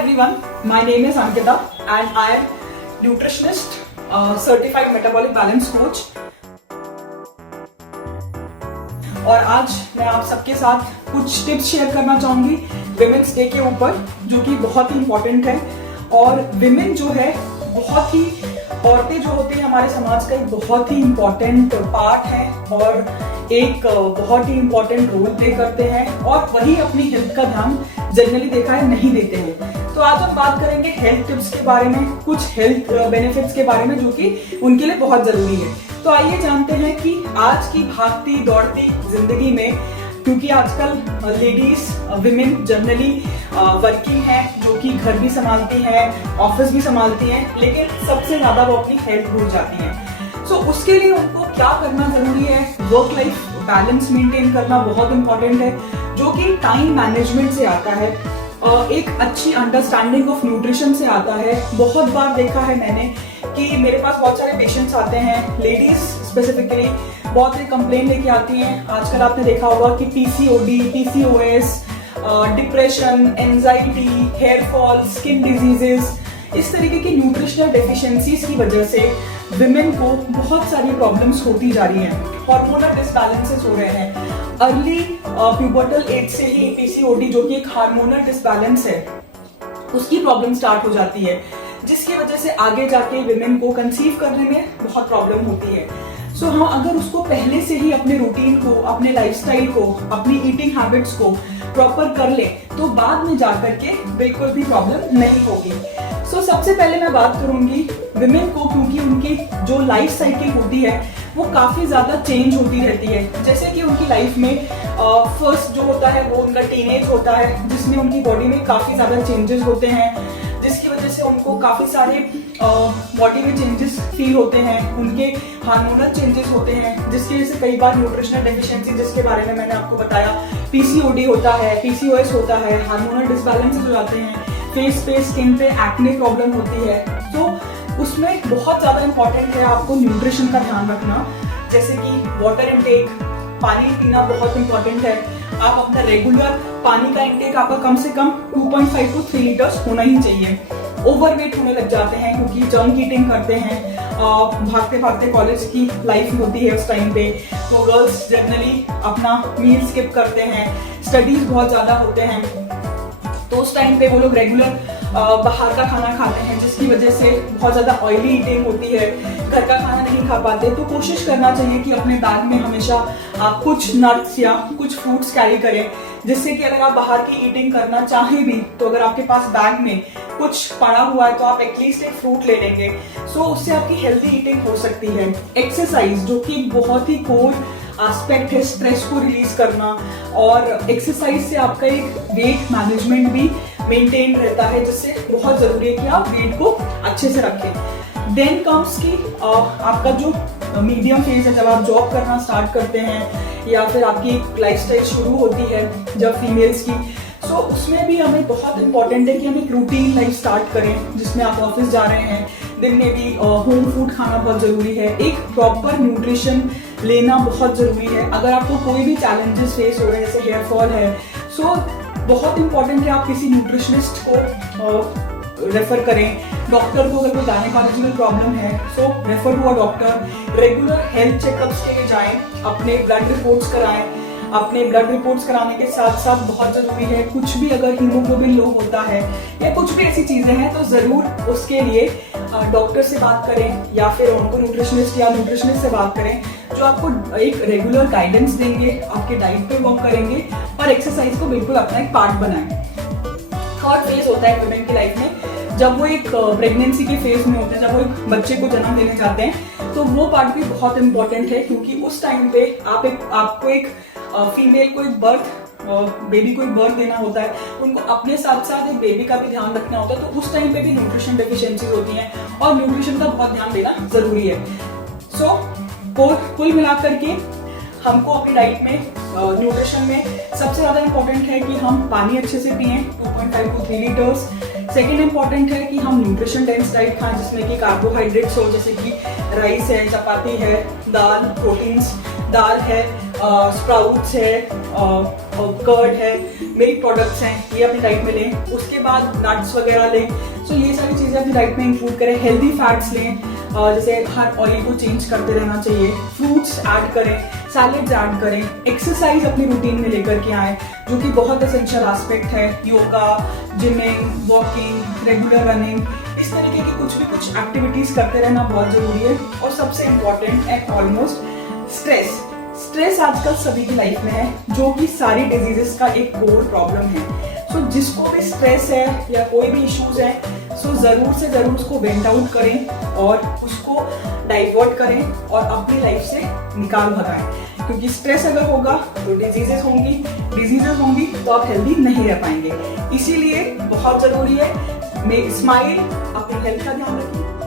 everyone, my name is Ankita and I am nutritionist, certified metabolic balance coach. और आज मैं आप सबके साथ कुछ टिप्स शेयर करना चाहूंगी विमेंस डे के ऊपर, जो कि बहुत ही इम्पोर्टेंट है। और विमेन जो है बहुत ही, औरतें जो होती हैं हमारे समाज का एक बहुत ही इम्पोर्टेंट पार्ट है और एक बहुत ही इम्पोर्टेंट रोल प्ले करते हैं, और वही अपनी हेल्थ का ध्यान जनरली देखा है नहीं देते हैं। तो आज हम बात करेंगे हेल्थ टिप्स के बारे में, कुछ हेल्थ बेनिफिट्स के बारे में जो कि उनके लिए बहुत जरूरी है। तो आइए जानते हैं कि आज की भागती दौड़ती जिंदगी में, क्योंकि आजकल लेडीज विमेन जनरली वर्किंग है, जो कि घर भी संभालती हैं, ऑफिस भी संभालती हैं, लेकिन सबसे ज्यादा वो अपनी हेल्थ भूल जाती हैं। सो उसके लिए उनको क्या करना जरूरी है? वर्क लाइफ बैलेंस मेंटेन करना बहुत इंपॉर्टेंट है, जो कि टाइम मैनेजमेंट से आता है, एक अच्छी अंडरस्टैंडिंग ऑफ न्यूट्रिशन से आता है। बहुत बार देखा है मैंने कि मेरे पास बहुत सारे पेशेंट्स आते हैं, लेडीज स्पेसिफिकली बहुत सारी कंप्लेन लेके आती हैं। आजकल आपने देखा होगा कि PCOD, PCOS, depression, anxiety, hair fall, skin diseases, इस तरीके की न्यूट्रिशनल डेफिशिएंसीज की वजह से विमेन को बहुत सारी प्रॉब्लम्स होती जा रही हैं, हार्मोनल डिसबैलेंसेस हो रहे हैं। अर्ली प्यूबर्टल एज से ही पीसीओडी, जो कि एक हार्मोनल डिसबैलेंस है, उसकी प्रॉब्लम स्टार्ट हो जाती है, जिसकी वजह से आगे जाके विमेन को कंसीव करने में बहुत प्रॉब्लम होती है। सो हाँ, अगर उसको पहले से ही अपने रूटीन को, अपने लाइफस्टाइल को, अपनी ईटिंग हैबिट्स को प्रॉपर कर ले, तो बाद में जाकर के बिल्कुल भी प्रॉब्लम नहीं होगी। सो सबसे पहले मैं बात करूंगी विमेन को, क्योंकि उनकी जो लाइफ साइकिल होती है वो काफी ज्यादा चेंज होती रहती है। जैसे कि उनकी लाइफ में फर्स्ट जो होता है वो उनका टीनेज होता है, जिसमें उनकी बॉडी में काफी ज्यादा चेंजेस होते हैं, जिसकी वजह से उनको काफी सारे बॉडी में चेंजेस फील होते हैं, उनके हार्मोनल चेंजेस होते हैं, जिसकी वजह से कई बार न्यूट्रिशनल डेफिशिएंसी, जिसके बारे में मैंने आपको बताया, पीसीओडी होता है, पीसीओएस होता है, हार्मोनल डिसबैलेंसेस हो जाते हैं, फेस पे, स्किन पे एक्ने प्रॉब्लम होती है। तो उसमें बहुत ज्यादा इंपॉर्टेंट है आपको न्यूट्रिशन का ध्यान रखना, जैसे कि वाटर इनटेक, पानी पीना बहुत इंपॉर्टेंट है। आप अपना रेगुलर पानी का इंटेक आपका कम से कम 2.5 to 3 लीटर्स होना ही चाहिए। ओवरवेट होने लग जाते हैं क्योंकि जंक ईटिंग करते हैं, भागते भागते कॉलेज की लाइफ होती है उस टाइम पे, तो गर्ल्स जनरली अपना मील स्किप करते हैं, स्टडीज बहुत ज्यादा होते हैं, तो उस टाइम पे वो लोग रेगुलर बाहर का खाना खाते हैं, जिसकी वजह से बहुत ज्यादा ऑयली ईटिंग होती है, घर का खाना नहीं खा पाते। तो कोशिश करना चाहिए कि अपने बैग में हमेशा आप कुछ नट्स या कुछ फ्रूट्स कैरी करें, जिससे कि अगर आप बाहर की ईटिंग करना चाहें भी, तो अगर आपके पास बैग में कुछ पड़ा हुआ है तो आप एटलीस्ट एक फ्रूट ले लेंगे। सो उससे आपकी हेल्दी ईटिंग हो सकती है। एक्सरसाइज, जो कि बहुत ही कोर एस्पेक्ट है स्ट्रेस को रिलीज करना, और एक्सरसाइज से आपका एक वेट मैनेजमेंट भी मेंटेन रहता है, जिससे बहुत जरूरी है कि आप वेट को अच्छे से रखें। देन कम्स की आपका जो मीडियम फेज है, जब आप जॉब करना स्टार्ट करते हैं या फिर आपकी एक लाइफस्टाइल शुरू होती है जब फीमेल्स की, सो उसमें भी हमें बहुत इंपॉर्टेंट है कि हम एक रूटीन लाइफ स्टार्ट करें, जिसमें आप ऑफिस जा रहे हैं, दिन में भी होम फूड खाना बहुत जरूरी है, एक प्रॉपर न्यूट्रिशन लेना बहुत जरूरी है। अगर आपको कोई भी चैलेंजेस फेस हो रहे हैं, जैसे हेयर फॉल है, सो बहुत इंपॉर्टेंट है आप किसी न्यूट्रिशनिस्ट को रेफर करें, डॉक्टर को। अगर कोई गायनेकोलॉजिकल प्रॉब्लम है, so refer to a doctor. Regular health checkups के लिए जाएं, अपने ब्लड रिपोर्ट्स कराएं। अपने ब्लड रिपोर्ट्स कराने के साथ साथ बहुत जरूरी है, कुछ भी अगर हीमोग्लोबिन लो होता है या कुछ भी ऐसी चीजें हैं, तो जरूर उसके लिए डॉक्टर से बात करें, या फिर उनको न्यूट्रिशनिस्ट या न्यूट्रिशनिस्ट से बात करें, जो आपको एक रेगुलर गाइडेंस देंगे, आपके डाइट पे वर्क करेंगे और एक्सरसाइज को बिल्कुल अपना एक पार्ट बनाएं। थर्ड फेज होता है वुमेन की लाइफ में, जब वो एक प्रेगनेंसी के फेज में होते हैं, जब वो एक बच्चे को जन्म देने जाते हैं, तो वो पार्ट भी बहुत इंपॉर्टेंट है, क्योंकि उस टाइम पे आपको एक फीमेल को एक बेबी को एक बर्थ देना होता है, उनको अपने साथ साथ एक बेबी का भी ध्यान रखना होता है, तो उस टाइम पे भी न्यूट्रिशन डेफिशिएंसीज होती हैं और न्यूट्रिशन का बहुत ध्यान देना जरूरी है। सो कुल मिलाकर के हमको अपनी डाइट में, न्यूट्रिशन में सबसे ज्यादा इंपॉर्टेंट है कि हम पानी अच्छे से पिएं, 2.5 to 3 लीटर्स। सेकेंड इंपॉर्टेंट है कि हम न्यूट्रिशन डेंस डाइट खाएं, जिसमें कि कार्बोहाइड्रेट्स हो, जैसे कि राइस है, चपाती है, दाल, प्रोटीन्स, दाल है, स्प्राउट्स है, कर्ड है, मिल्क प्रोडक्ट्स हैं, ये अपनी डाइट में लें। उसके बाद नट्स वगैरह लें। सो ये सारी चीज़ें अपनी डाइट में इंक्लूड करें। हेल्दी फैट्स लें, जैसे हर ऑयल को चेंज करते रहना चाहिए। फ्रूट्स ऐड करें, सैलेड्स ऐड करें। एक्सरसाइज अपनी रूटीन में लेकर के आएँ, जो कि बहुत एसेंशियल एस्पेक्ट है। Yoga, gymming, walking, regular running, इस तरीके की कुछ एक्टिविटीज करते रहना बहुत जरूरी है। और सबसे इम्पोर्टेंट है ऑलमोस्ट स्ट्रेस आजकल सभी की लाइफ में है, जो कि सारी डिजीजेस का एक कोर प्रॉब्लम है। सो जिसको भी स्ट्रेस है या कोई भी इश्यूज है, सो जरूर से जरूर उसको वेंट आउट करें और उसको डाइवर्ट करें और अपनी लाइफ से निकाल भगाएं। क्योंकि स्ट्रेस अगर होगा तो डिजीजेस होंगी तो आप हेल्दी नहीं रह पाएंगे। इसीलिए बहुत जरूरी है स्माइल, अपनी हेल्थ का ध्यान रखें।